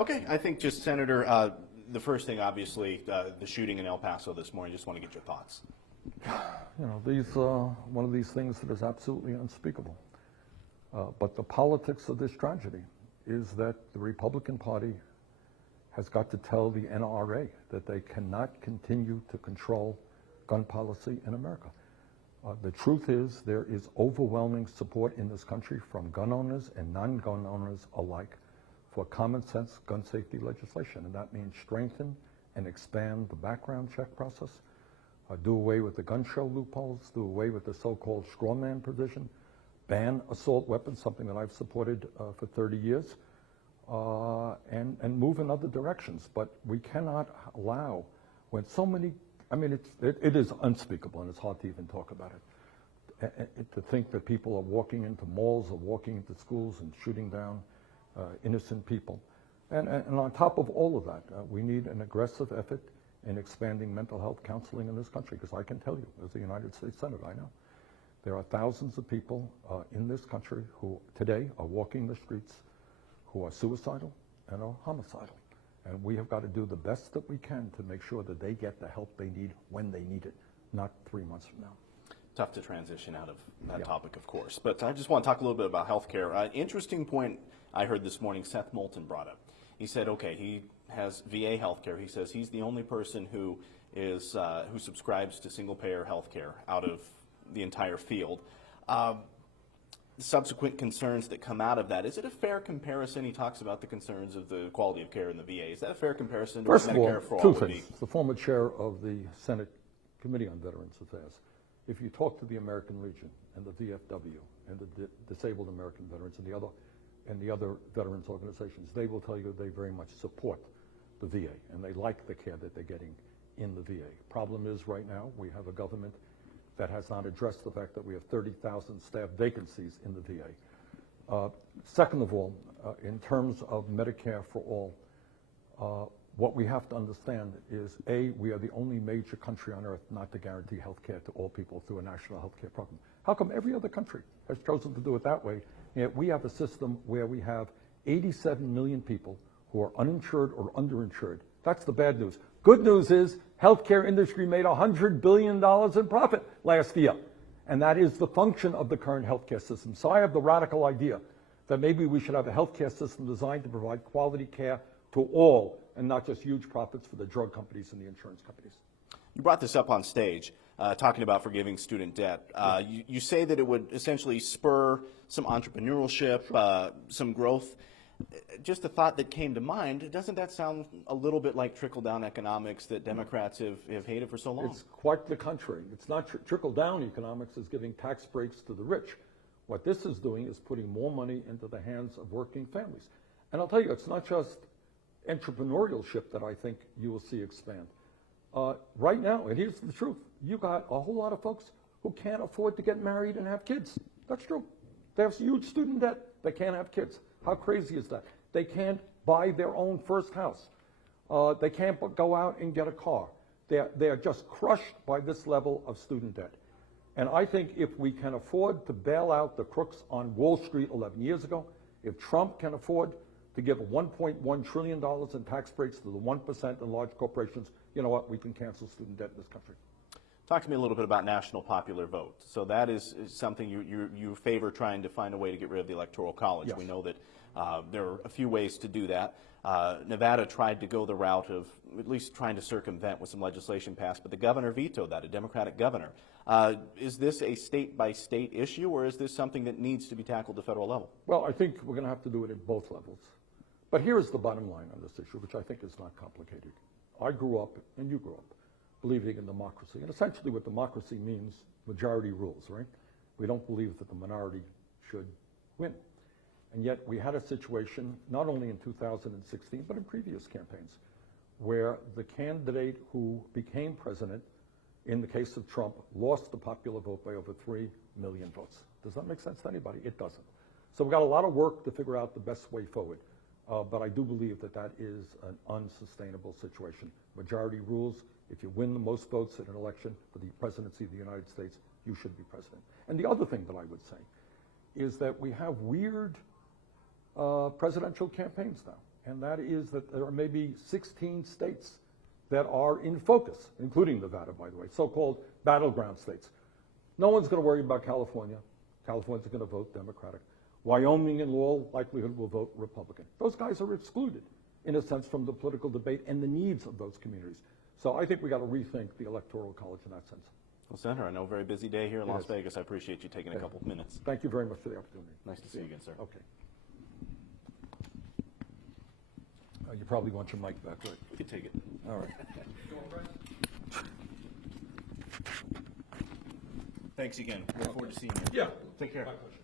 Okay, I think just Senator, the first thing, obviously, the shooting in El Paso this morning. Just want to get your thoughts. You know, one of these things that is absolutely unspeakable. But the politics of this tragedy is that the Republican Party has got to tell the NRA that they cannot continue to control gun policy in America. The truth is there is overwhelming support in this country from gun owners and non-gun owners alike for common sense gun safety legislation, and that means strengthen and expand the background check process, do away with the gun show loopholes, do away with the so-called straw man provision, ban assault weapons, something that I've supported for 30 years, and move in other directions. But we cannot allow, when so many, I mean, it is unspeakable, and it's hard to even talk about it, to think that people are walking into malls or walking into schools and shooting down innocent people. And on top of all of that, we need an aggressive effort in expanding mental health counseling in this country, because I can tell you, as a United States Senator, I know there are thousands of people in this country who today are walking the streets who are suicidal and are homicidal. And we have got to do the best that we can to make sure that they get the help they need when they need it, not 3 months from now. Tough to transition out of that topic, of course. But I just want to talk a little bit about health care. Interesting point I heard this morning Seth Moulton brought up. He said, okay, he has VA health care. He says he's the only person who is who subscribes to single-payer health care out of the entire field. Subsequent concerns that come out of that, is it a fair comparison? He talks about the concerns of the quality of care in the VA. Is that a fair comparison to what Medicare for All would be? The former chair of the Senate Committee on Veterans Affairs, if you talk to the American Legion and the VFW and the Disabled American Veterans and the other veterans organizations, they will tell you they very much support the VA and they like the care that they're getting in the VA. Problem is right now we have a government that has not addressed the fact that we have 30,000 staff vacancies in the VA. Second of all, in terms of Medicare for All, what we have to understand is, A, we are the only major country on earth not to guarantee health care to all people through a national health care program. How come every other country has chosen to do it that way? Yet we have a system where we have 87 million people who are uninsured or underinsured. That's the bad news. Good news is healthcare industry made $100 billion in profit last year. And that is the function of the current healthcare system. So I have the radical idea that maybe we should have a healthcare system designed to provide quality care to all and not just huge profits for the drug companies and the insurance companies. You brought this up on stage, talking about forgiving student debt. You say that it would essentially spur some entrepreneurship, some growth. Just a thought that came to mind, doesn't that sound a little bit like trickle-down economics that Democrats have hated for so long? It's quite the contrary. It's not trickle-down economics is giving tax breaks to the rich. What this is doing is putting more money into the hands of working families. And I'll tell you, it's not just entrepreneurship that I think you will see expand. Right now, and here's the truth, you got a whole lot of folks who can't afford to get married and have kids. That's true. They have huge student debt. They can't have kids. How crazy is that? They can't buy their own first house. They can't go out and get a car. They are just crushed by this level of student debt. And I think if we can afford to bail out the crooks on Wall Street 11 years ago, if Trump can afford to give $1.1 trillion in tax breaks to the 1% in large corporations, you know what, we can cancel student debt in this country. Talk to me a little bit about national popular vote. So that is something you favor, trying to find a way to get rid of the Electoral College. Yes. We know that there are a few ways to do that. Nevada tried to go the route of at least trying to circumvent with some legislation passed, but the governor vetoed that, a Democratic governor. Is this a state-by-state issue, or is this something that needs to be tackled at the federal level? Well, I think we're going to have to do it at both levels. But here is the bottom line on this issue, which I think is not complicated. I grew up, and you grew up, believing in democracy. And essentially what democracy means, majority rules, right? We don't believe that the minority should win. And yet we had a situation, not only in 2016, but in previous campaigns, where the candidate who became president, in the case of Trump, lost the popular vote by over 3 million votes. Does that make sense to anybody? It doesn't. So we've got a lot of work to figure out the best way forward. But I do believe that that is an unsustainable situation. Majority rules, if you win the most votes in an election for the presidency of the United States, you should be president. And the other thing that I would say is that we have weird presidential campaigns now. and that is that there are maybe 16 states that are in focus, including Nevada, by the way, so-called battleground states. No one's going to worry about California. California's going to vote Democratic. Wyoming, in all likelihood, will vote Republican. Those guys are excluded, in a sense, from the political debate and the needs of those communities. So I think we got to rethink the Electoral College in that sense. Well, Senator, I know a very busy day here in Las is. Vegas. I appreciate you taking a couple of minutes. Thank you very much for the opportunity. Nice to see you again, sir. Okay. You probably want your mic back, right? We can take it. All right. Thanks again. Look forward to seeing you. Yeah. Take care. My pleasure.